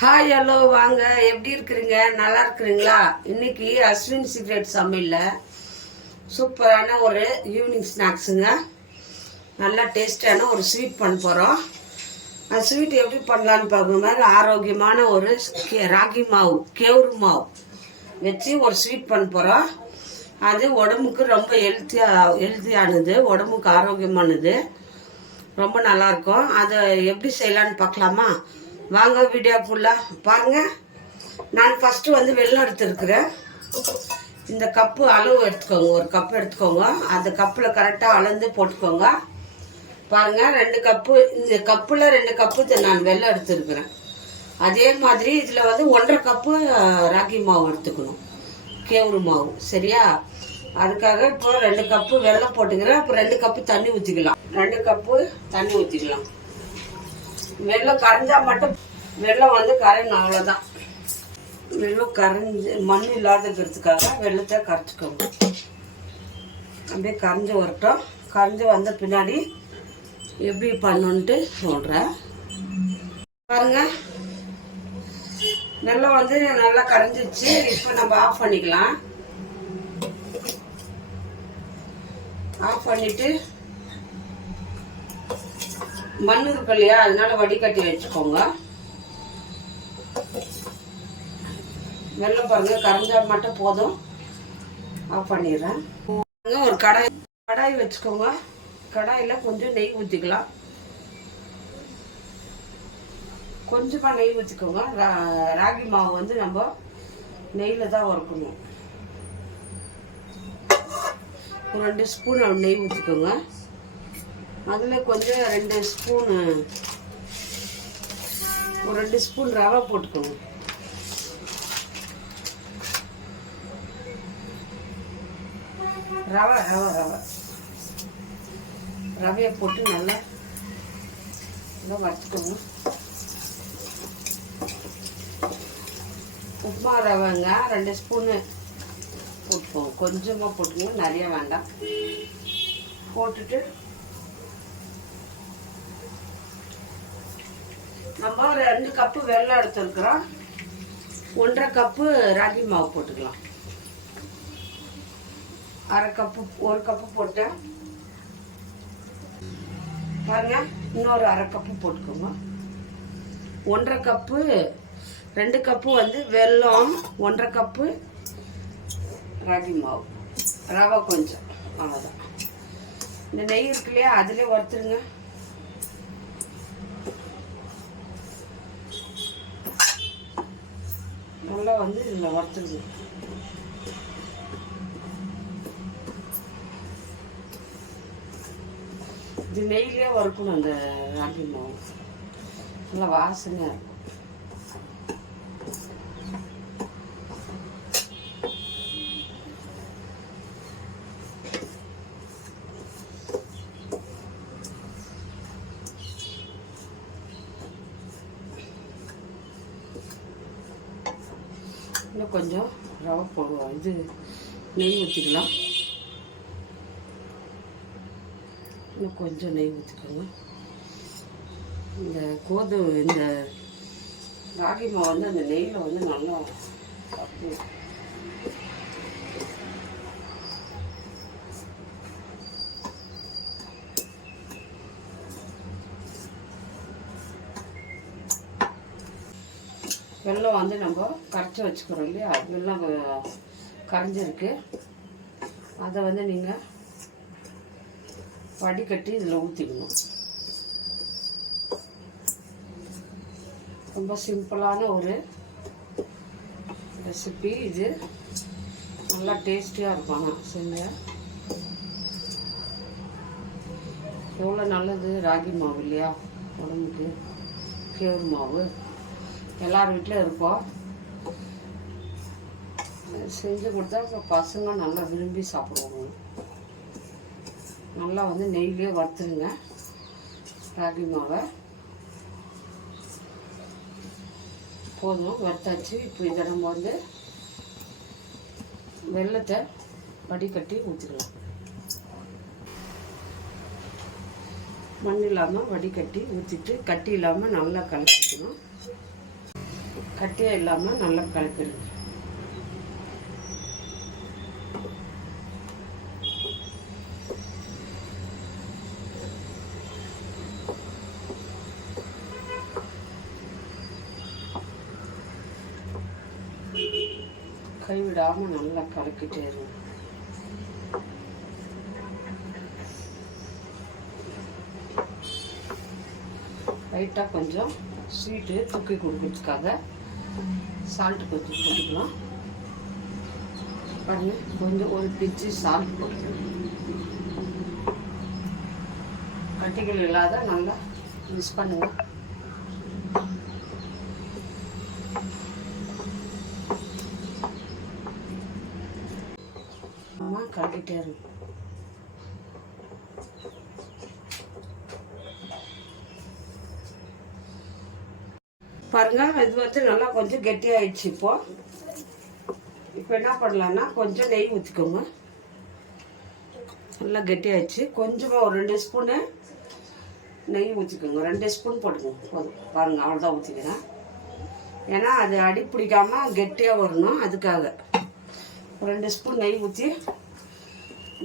Hi hello வாங்க, எப்படி இருக்கிறீங்க? நல்லா இருக்கிறீங்களா? இன்னைக்கு அஸ்வின் சீக்ரெட் சமையலில் சூப்பரான ஒரு ஈவினிங் ஸ்நாக்ஸுங்க. நல்லா டேஸ்டான ஒரு ஸ்வீட் பண்ண போகிறோம். அந்த ஸ்வீட் எப்படி பண்ணலான்னு பார்க்குற மாதிரி ஆரோக்கியமான ஒரு ராகி மாவு, கேவுரு மாவு வச்சு ஒரு ஸ்வீட் பண்ண போகிறோம். அது உடம்புக்கு ரொம்ப ஹெல்த்தியானது, உடம்புக்கு ஆரோக்கியமானது, ரொம்ப நல்லாயிருக்கும். அதை எப்படி செய்யலான்னு பார்க்கலாமா? வாங்க வீடியோ ஃபுல்லாக பாருங்கள். நான் ஃபஸ்ட்டு வெல்லம் எடுத்துருக்குறேன். இந்த கப்பு அளவு எடுத்துக்கோங்க, ஒரு கப்பு எடுத்துக்கோங்க. அந்த கப்பில் கரெக்டாக அளந்து போட்டுக்கோங்க. பாருங்கள், 2 கப்பு, இந்த கப்பில் 2 கப்பு நான் வெல்லம் எடுத்துருக்குறேன். அதே மாதிரி இதில் 1.5 கப்பு ராகி மாவு எடுத்துக்கணும், கேவுரு மாவு. சரியா? அதுக்காக இப்போ 2 கப்பு வெல்லம் போட்டுக்கிறேன். அப்புறம் 2 கப்பு தண்ணி ஊற்றிக்கலாம். 2 கப்பு தண்ணி ஊற்றிக்கலாம். வெல்லம் கரைஞ்சா மட்டும், வெல்லம் கரையணும், அவ்வளோதான். வெல்லம் கரைஞ்சி மண் இல்லாததுக்காக வெள்ளத்தை கரைச்சிக்கோங்க. அப்படியே கரைஞ்சி வரட்டும். கரைஞ்சி வந்த பின்னாடி எப்படி பண்ணணுன்ட்டு சொல்கிறேன். பாருங்க, வெல்லம் நல்லா கரைஞ்சிச்சு. இப்போ நம்ம ஆஃப் பண்ணிக்கலாம். ஆஃப் பண்ணிட்டு மண் இருக்கு இல்லையா, அதனால வடிகட்டி வச்சுக்கோங்க. வெல்லம் பாருங்க கரைஞ்சா மட்டும் போதும். ஆஃப் பண்ணிடுறேன். ஒரு கடாய் வச்சுக்கோங்க. கடாயில் கொஞ்சம் நெய் ஊற்றிக்கலாம். கொஞ்சமாக நெய் ஊற்றிக்கோங்க. ராகி மாவு நம்ம நெய்யில் தான் வறுக்கணும். ஒரு 2 ஸ்பூன் நெய் ஊற்றிக்கோங்க. அதில் கொஞ்சம் 2 ஸ்பூன் ரவை போட்டுக்கோங்க. ரவையை போட்டு நல்லா வறுத்துக்கோங்க. உப்புமா ரவைங்க 2 ஸ்பூனு போட்டுக்கோங்க. கொஞ்சமாக போட்டுக்கோங்க, நிறைய வேண்டாம். போட்டுட்டு நம்ம 2 கப்பு வெல்லம் எடுத்துருக்குறோம். 1.5 கப்பு ராகி மாவு போட்டுக்கலாம். 1/2 கப்பு, 1 கப்பு போட்டேன். பாருங்க, இன்னொரு 1/2 கப்பு போட்டுக்கோங்க. 1.5 கப்பு, 2 கப்பு வெல்லம், 1.5 கப்பு ராகி மாவு, ரவை கொஞ்சம், அவ்வளோதான். இந்த நெய் இருக்கு இல்லையா, அதிலே வறுத்துருங்க. நல்லா இதில் வறுத்துருங்க. இது நெய்லேயே வறுக்கணும். அந்த ராகி மாவு நல்லா வாசனையாக இருக்கும். இன்னும் கொஞ்சம் ரவை போடுவோம். இது நெய் ஊற்றிக்கலாம். இன்னும் கொஞ்சம் நெய் ஊற்றிக்கோங்க. இந்த இந்த ராகி மாவு அந்த நெய்யில் நல்லா வெல்லம் நம்ம கரைச்சி வச்சுக்கிறோம் இல்லையா, வெல்லம் கரைஞ்சிருக்கு. அதை நீங்கள் வடிகட்டி இதில் ஊற்றிக்கணும். ரொம்ப சிம்பிளான ஒரு ரெசிபி இது. நல்லா டேஸ்டியாக இருக்கும். ஆனால் செஞ்ச எவ்வளோ நல்லது ராகி மாவு இல்லையா உடம்புக்கு. கேவுரு மாவு எல்லார் வீட்டிலும் இருக்கும். செஞ்சு கொடுத்தா பசங்க நல்லா விரும்பி சாப்பிடுவாங்க. நல்லா நெய்லேயே வறுத்துருங்க ராகி மாவை. போதும், வறுத்தாச்சு. இப்போ இதை நம்ம வெல்லத்தை வடிகட்டி ஊற்றிக்கலாம். மண் இல்லாமல் வடிகட்டி ஊற்றிட்டு கட்டி இல்லாமல் நல்லா கலக்கிக்கணும். கட்டியே இல்லாமல் நல்லா கலக்கிடுங்க. கைவிடாமல் நல்லா கலக்கிட்டே இருக்கும். லைட்டாக கொஞ்சம் ஸ்வீட்டு தூக்கி கொடுக்கறதுக்காக சால்ட்டு கொஞ்சம் போட்டுக்கலாம். பாருங்க, கொஞ்சம் ஒரு பிச்சு சால்ட் போட்டுக்கலாம். கட்டிகள் இல்லாத நல்லா மிக்ஸ் பண்ணுங்க. கலக்கிட்டே இருக்கும். பாருங்க, இது நல்லா கொஞ்சம் கெட்டியாயிடுச்சு. இப்போ என்ன பண்ணலான்னா கொஞ்சம் நெய் ஊற்றிக்கோங்க. நல்லா கெட்டியாயிடுச்சு. கொஞ்சமாக ஒரு 2 ஸ்பூனு நெய் ஊற்றிக்கோங்க. 2 ஸ்பூன் போட்டுக்கோங்க போதும். பாருங்கள், அவ்வளோதான் ஊற்றிக்கிறேன். ஏன்னா அது அடி பிடிக்காமல் கெட்டியாக வரணும், அதுக்காக ஒரு 2 ஸ்பூன் நெய் ஊற்றி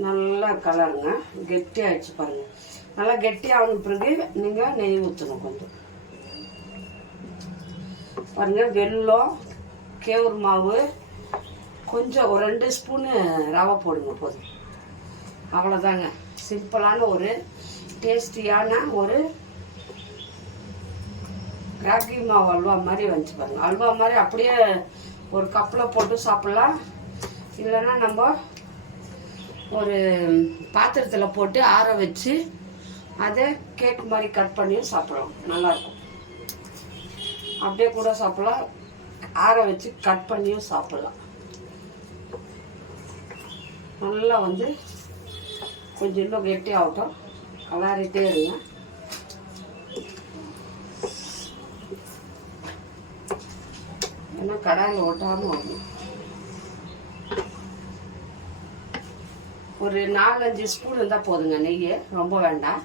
நல்லா கலருங்க. கெட்டியாகிடுச்சு பாருங்கள். நல்லா கெட்டியாகின பிறகு நீங்கள் நெய் ஊற்றணும் கொஞ்சம். பாருங்கள், வெல்லம், கேவுரு மாவு, கொஞ்சம் ஒரு 2 ஸ்பூனு ரவை போடுங்க போதும். அவ்வளோதாங்க. சிம்பிளான ஒரு டேஸ்டியான ஒரு ராகி மாவு அல்வா மாதிரி வந்துச்சு பாருங்கள். அல்வா மாதிரி அப்படியே ஒரு கப்பில் போட்டு சாப்பிட்லாம். இல்லைன்னா நம்ம ஒரு பாத்திரத்தில் போட்டு ஆற வச்சு அதை கேக் மாதிரி கட் பண்ணியும் சாப்பிடலாம். நல்லாயிருக்கும். அப்படியே கூட சாப்பிடலாம், ஆற வச்சு கட் பண்ணியும் சாப்பிடலாம். நல்லா கொஞ்சம் இன்னும் கெட்டி ஆகட்டும். கலரிட்டே இருங்க. ஏன்னா கடாயில் ஒட்டாமல் வரணும். ஒரு 4-5 ஸ்பூன் இருந்தால் போதுங்க நெய், ரொம்ப வேண்டாம்.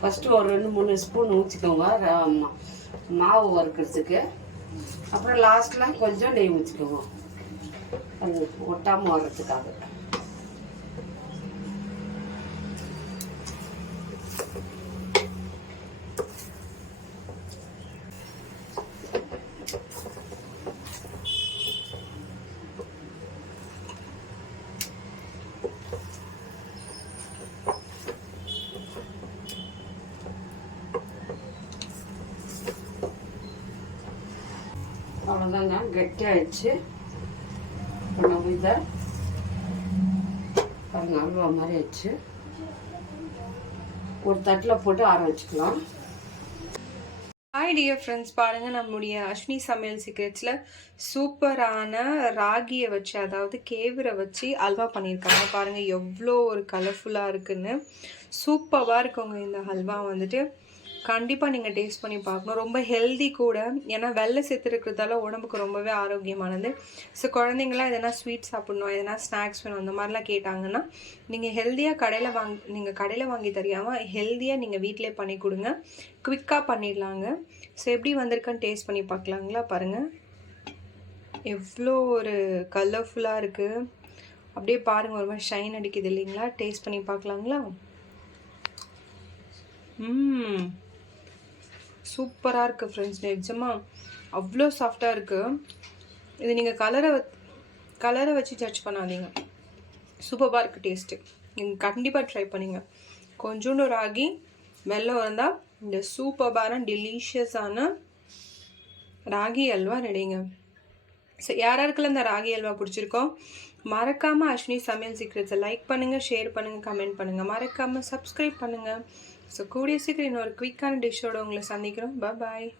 ஃபஸ்ட்டு ஒரு 2-3 ஸ்பூன் ஊற்றிக்கோங்க மாவு வறுக்கிறதுக்கு. அப்புறம் லாஸ்ட்டில் கொஞ்சம் நெய் ஊற்றிக்கோங்க, அது ஒட்டாமல் வர்றதுக்காக. அவ்வளோதாங்க, கெட்டியாகிடுச்சு. இப்போ நம்ம இதை பாருங்கள், அல்வா மாதிரி ஆயிடுச்சு. ஒரு தட்டில் போட்டு ஆற வச்சுக்கலாம். ஹாய் டியர் ஃப்ரெண்ட்ஸ், பாருங்கள், நம்முடைய அஸ்வினி சமையல் சீக்ரெட்ஸில் சூப்பரான ராகியை வச்சு, அதாவது கேவரை வச்சு அல்வா பண்ணியிருக்காங்க. பாருங்கள் எவ்வளோ ஒரு கலர்ஃபுல்லாக இருக்குன்னு. சூப்பராக இருக்குங்க இந்த ஹல்வா. கண்டிப்பாக நீங்கள் டேஸ்ட் பண்ணி பார்க்கணும். ரொம்ப ஹெல்தி கூட, ஏன்னா வெள்ளை சேர்த்துருக்கிறதால உடம்புக்கு ரொம்பவே ஆரோக்கியமானது. ஸோ குழந்தைங்களாம் எதனா ஸ்வீட் சாப்பிட்ணும், எதனா ஸ்நாக்ஸ் வேணும், அந்த மாதிரிலாம் கேட்டாங்கன்னா நீங்கள் ஹெல்த்தியாக கடையில் வாங்கி தெரியாமல் ஹெல்த்தியாக நீங்கள் வீட்டிலே பண்ணி கொடுங்க. குவிக்காக பண்ணிடலாங்க. ஸோ எப்படி வந்திருக்குன்னு டேஸ்ட் பண்ணி பார்க்கலாங்களா? பாருங்கள் எவ்வளோ ஒரு கலர்ஃபுல்லாக இருக்குது. அப்படியே பாருங்கள், ஒரு மாதிரி ஷைன் அடிக்குது இல்லைங்களா? டேஸ்ட் பண்ணி பார்க்கலாங்களா? சூப்பராக இருக்குது ஃப்ரெண்ட்ஸ். நிஜமாக அவ்வளோ சாஃப்டாக இருக்குது. இது நீங்கள் கலரை வச்சு ஜட்ஜ் பண்ணாதீங்க. சூப்பராக இருக்குது டேஸ்ட்டு. நீங்கள் கண்டிப்பாக ட்ரை பண்ணிங்க. கொஞ்சோண்டு ராகி வெல்லம் இருந்தால் இந்த சூப்பரான டெலிஷியஸான ராகி அல்வா ரெடிங்க. ஸோ யாராருக்கெல்லாம் இந்த ராகி அல்வா பிடிச்சிருக்கோம், மறக்காமல் அஸ்வினி சமையல் சீக்ரெட்ஸை லைக் பண்ணுங்கள், ஷேர் பண்ணுங்கள், கமெண்ட் பண்ணுங்கள், மறக்காமல் சப்ஸ்கிரைப் பண்ணுங்கள். ஸோ கூடிய சீக்கிரம் இன்னொரு குயிக்கான டிஷ்ஷோடு உங்களை சந்திக்கிறோம். பாய்.